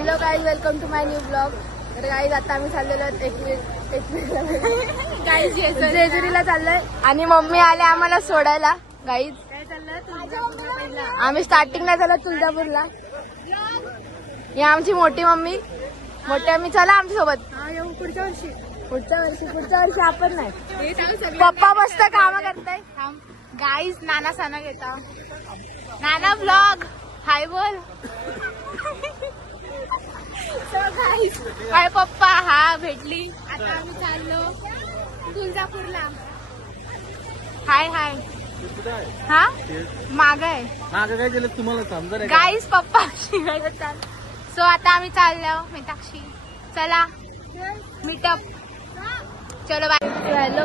Hello guys welcome to my new blog तर guys आता आम्ही चाललेलो एकवीस एकवीस गाईज जेजुरीला चाललोय. आणि मम्मी आले आम्हाला सोडायला. गाईज आम्ही स्टार्टिंगला झालो तुळजापूरला. ही आमची मोठी मम्मी. मोठी आम्ही चला आमच्यासोबत पुढच्या वर्षी. पुढच्या वर्षी पुढच्या वर्षी आपण नाही. पप्पा मस्त काम करताय. गाईज नाना सणा घेता. नाना ब्लॉग हाय बोल. हाय पप्पा हा भेटली. आता आम्ही चाललो तुळजापूरला. हाय हाय. हा? माग आहे. मागं काय केलं तुम्हाला समजा गाईज पप्पा सो आता आम्ही चाललो मीनाक्षी. चला. मीटअप चलो बाय हॅलो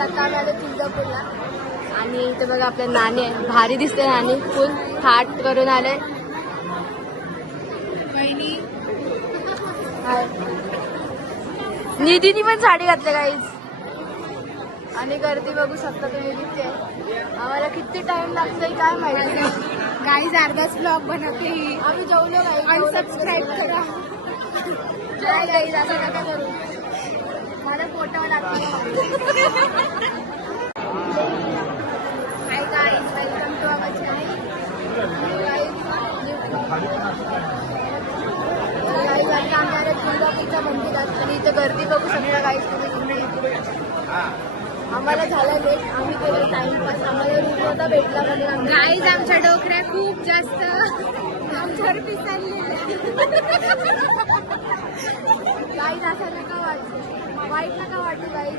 आता आम्ही आलो तुळजापूरला. आणि इथे बघा आपल्या नाणी आहे भारी दिसते नाणी फुल. थाट करून आले. निधीनी पण साडी घातली गाईज आणि गर्दी बघू शकता तुम्ही किती आहे. आम्हाला किती टाइम लागतोय काय माहिती. गाईज अर्धाच ब्लॉग बनवते ही. आम्ही जेवलो गाईज अनसबस्क्राईब करा. काय गाईज असं नका करू. मला photo hi guys welcome to our आले तुळजापूरच्या मंदिरात आणि इथे गर्दी बघू शकता तुम्ही आम्हाला झालं लेट आम्ही केलं टाइमपास आम्हाला रूम भेटला आम्ही गाईज आमच्या डोकऱ्या खूप जास्त. आमच्यावर गाईज असं नका वाटू. वाईट नका वाटू गाईज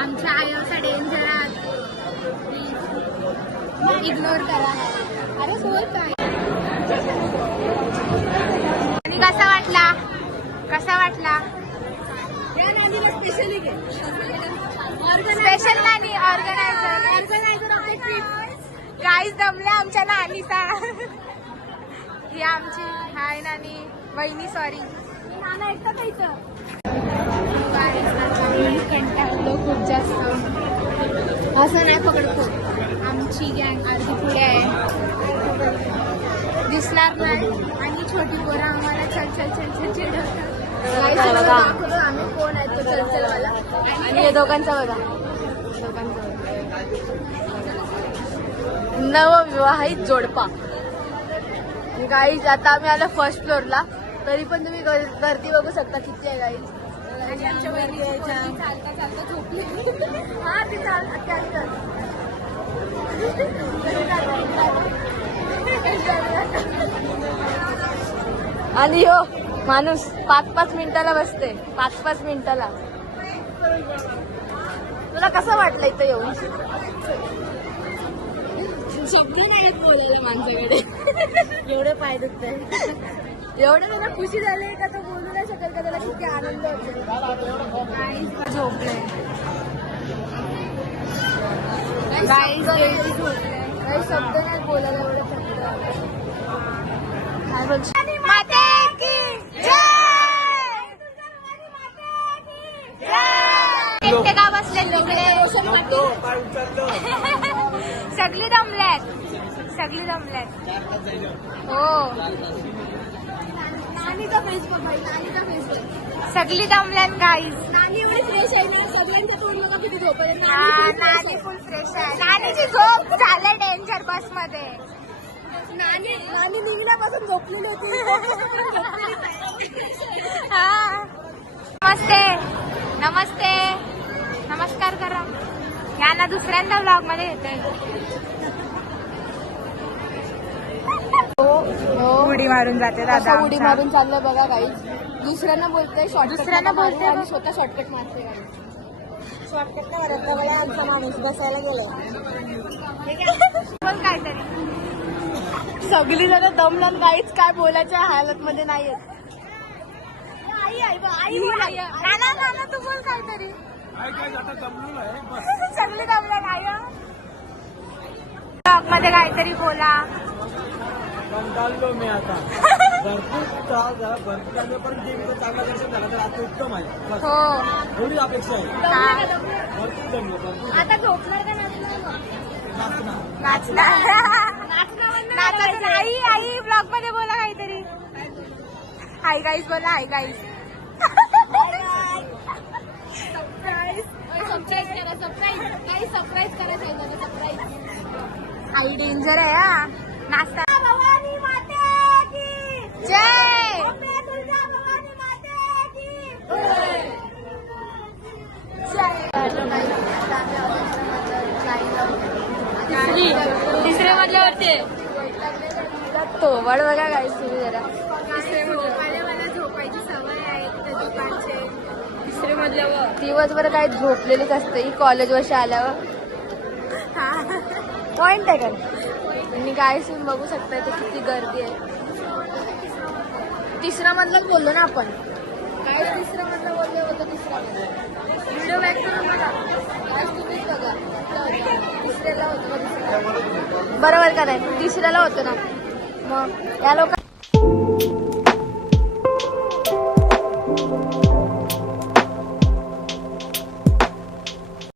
आमच्या आयोसा डेंजर इग्नोर करा. अरे बोल काय आणि कसा वाटला? कसा वाटला? स्पेशल नानी ऑर्गनायझर ऑर्गनायझर गाईज दमल्या आमच्या नानीचा. ही आमची हाय नानी. वहिनी सॉरी नाना एकटा खायचं कंटाळलो खूप जास्त असं नाही पकडतो. आमची गँग अर्धी पुढे आहे. दिसणार नाही. छोटी पोरं आम्हाला चल चल चल चल चिडवतात आम्ही कोण आहे तो चलचलवाला आणि हे दोघांचा बघा. दोघांचा नवविवाहित जोडपा. गाईज आता आम्ही आलो फर्स्ट फ्लोअरला तरी पण तुम्ही गर- गर्दी बघू शकता किती आहे गाईज आणि आमच्या चालता चालता झोपली. हा ती चाल कॅरी कर आणि हो माणूस पाच पाच मिनिटाला बसते. पाच पाच मिनिटाला. तुला कसं वाटलं इथं येऊन? शब्द नाही बोलायला माणसाकडे एवढे पाय दुखत एवढे त्याला खुशी झाली का? तो बोलू नाही शकेल का? त्याला किती आनंद होतो झोपले काही शब्द नाही. बोलायला एवढे शब्द काय बोलशील माते की जय का बसले तिकडे सगळी दमल्यात सगळी दमल्यात हो. नानीचा फेस बघ बाई, नानीचा फेस बघ. सगळी दमल्यात गाईज नानी एवढी फ्रेश आहे ना सगळ्यांच्या तोंड बघा किती झोप आहे. हा नानी नानी फुल फ्रेश आहे. नानीची झोप झालं डेंजर बसमध्ये. नानी नानी निघल्यापासून झोपलेली होती. हा. नमस्ते. नमस्ते. नमस्कार करा यांना दुसऱ्यांदा ब्लॉगमध्ये येते उडी मारून जाते दादा हो, उडी मारून चाललं बघा काही दुसऱ्यांना बोलतोय शॉर्टकट दुसऱ्यांना बोलते आणि. स्वतः शॉर्टकट मारते शॉर्टकट नाही मारत मला आमचा माणूस बसायला गेलं बोल काहीतरी सगळी जण दमलं काहीच काय बोलायच्या हालत मध्ये नाहीये आई आई आई. नाना नाना तू बोल काहीतरी सगळी काय मध्ये काहीतरी बोला. कंटाळलो मी आता. भरपूर त्रास झाला भरपूर पण चांगला दर्शन झालं तर आता उत्तम आहे. हो. एवढी अपेक्षा आहे. भरपूर जमलं भरपूर आता झोपणार का नाचणार? नाचणार. आई आई ब्लॉगमध्ये बोला काहीतरी. हाय गाईस बोला हाय गाईस करा काही आई डेंजर आहे हा. नाचता भवानी माते की. जय. तिसऱ्या मधल्यावरती. थोबड बघा गाईस तुम्ही जरा. दिवसभर काय झोपलेलीच असते. ही कॉलेज वर्ष आल्यावर. पॉइंट आहे का? आणि काय तुम्ही बघू शकता इथे किती गर्दी आहे. तिसरा मधलं बोललो ना आपण. काय तिसरा मधलं बोललो होतं तिसरा व्हिडिओ बॅक करून बघा. काय तुम्हीच बघा. तिसऱ्याला होतं? बरोबर का नाही? तिसऱ्याला होतं ना. मग या लोक